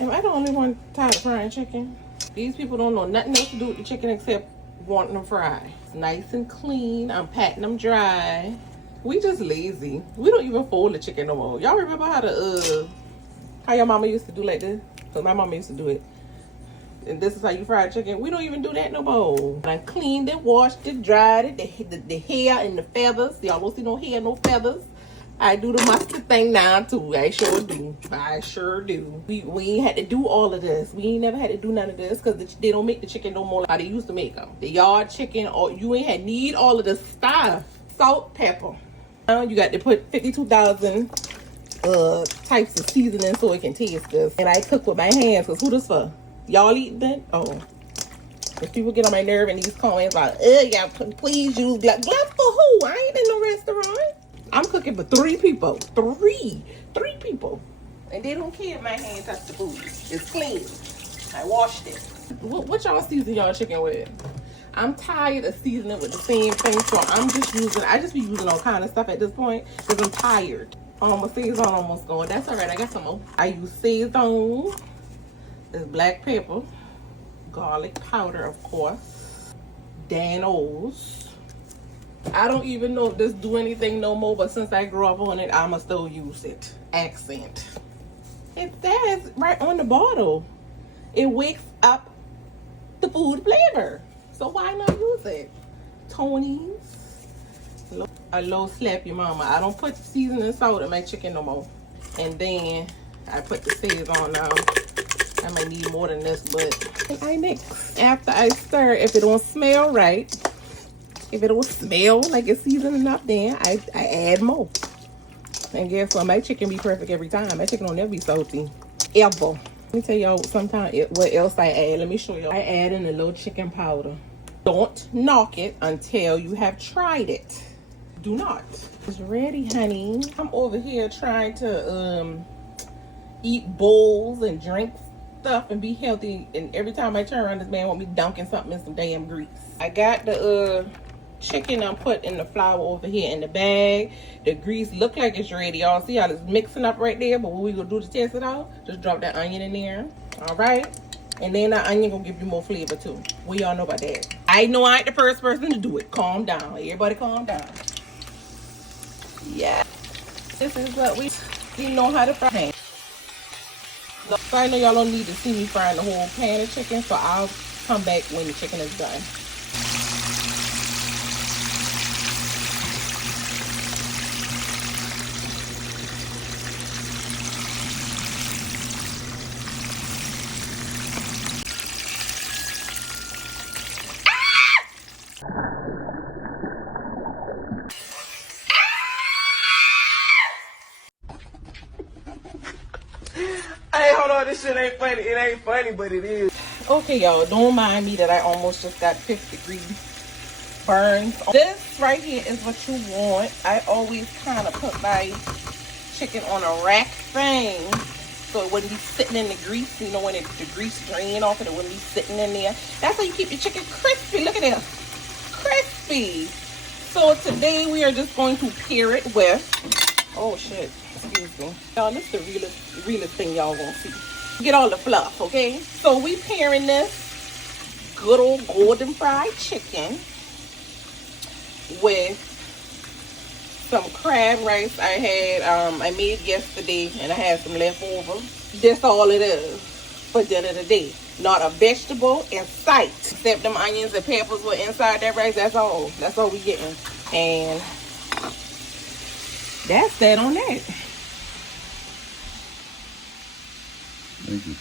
Am I the only one tired of frying chicken? These people don't know nothing else to do with the chicken except wanting them fried. It's nice and clean. I'm patting them dry. We just lazy. We don't even fold the chicken no more. Y'all remember how your mama used to do like this? Because my mama used to do it. And this is how you fry chicken. We don't even do that no more. I cleaned it, washed it, dried it. The hair and the feathers. Y'all don't see no hair, no feathers. I do the mustard thing now too. I sure do. I sure do. We ain't had to do all of this. We ain't never had to do none of this because they don't make the chicken no more like how they used to make them. The yard chicken, or you ain't had need all of the stuff. Salt, pepper. Now you got to put 52,000 types of seasoning so it can taste good. And I cook with my hands because who this for? Y'all eat that? Oh. If people get on my nerve in these comments like, yeah, please use gloves. Gloves for who? I ain't in no restaurant. I'm cooking for 3 people. Three people. And they don't care if my hands touch the food. It's clean. I washed it. What y'all season y'all chicken with? I'm tired of seasoning with the same thing, so I just be using all kind of stuff at this point because I'm tired. My Sazon almost gone. That's all right. I got some more. I use Sazon. There's black pepper, garlic powder, of course, Dano's. I don't even know if this do anything no more, but since I grew up on it, I'ma still use it. Accent. It says right on the bottle, it wakes up the food flavor. So why not use it? Tony's. A low slap your mama. I don't put seasoning salt in my chicken no more. And then I put the Sazon now. I might need more than this, but I mix. After I stir, if it don't smell right, if it don't smell like it's seasoned enough, then I add more. And guess what? My chicken be perfect every time. My chicken don't never be salty. Ever. Let me tell y'all sometimes what else I add. Let me show you. I add in a little chicken powder. Don't knock it until you have tried it. Do not. It's ready, honey. I'm over here trying to eat bowls and drink stuff and be healthy, and every time I turn around, this man want me dunking something in some damn grease. I got the chicken I'm put in the flour over here in the bag. The grease look like it's ready. Y'all see how it's mixing up right there, but what we gonna do to test it out, just drop that onion in there. All right, and then that onion gonna give you more flavor too. What y'all know about that? I know I ain't the first person to do it. Calm down, everybody calm down. Yeah, this is what we know how to fry. So I know y'all don't need to see me frying the whole pan of chicken, so I'll come back when the chicken is done. Hey, hold on, this shit ain't funny. It ain't funny, but it is. Okay, y'all, don't mind me that I almost just got 50-degree burns. This right here is what you want. I always kind of put my chicken on a rack thing so it wouldn't be sitting in the grease. You know, when the grease drain off and it wouldn't be sitting in there. That's how you keep your chicken crispy. Look at this. Crispy. So today we are just going to pair it with, oh shit, excuse me. Y'all, this is the realest thing y'all gonna see. Get all the fluff, okay? So we pairing this good old golden fried chicken with some crab rice I made yesterday, and I had some left over. That's all it is for dinner today. Not a vegetable in sight. Except them onions and peppers were inside that rice. That's all. That's all we getting. And that's that on that. Thank you.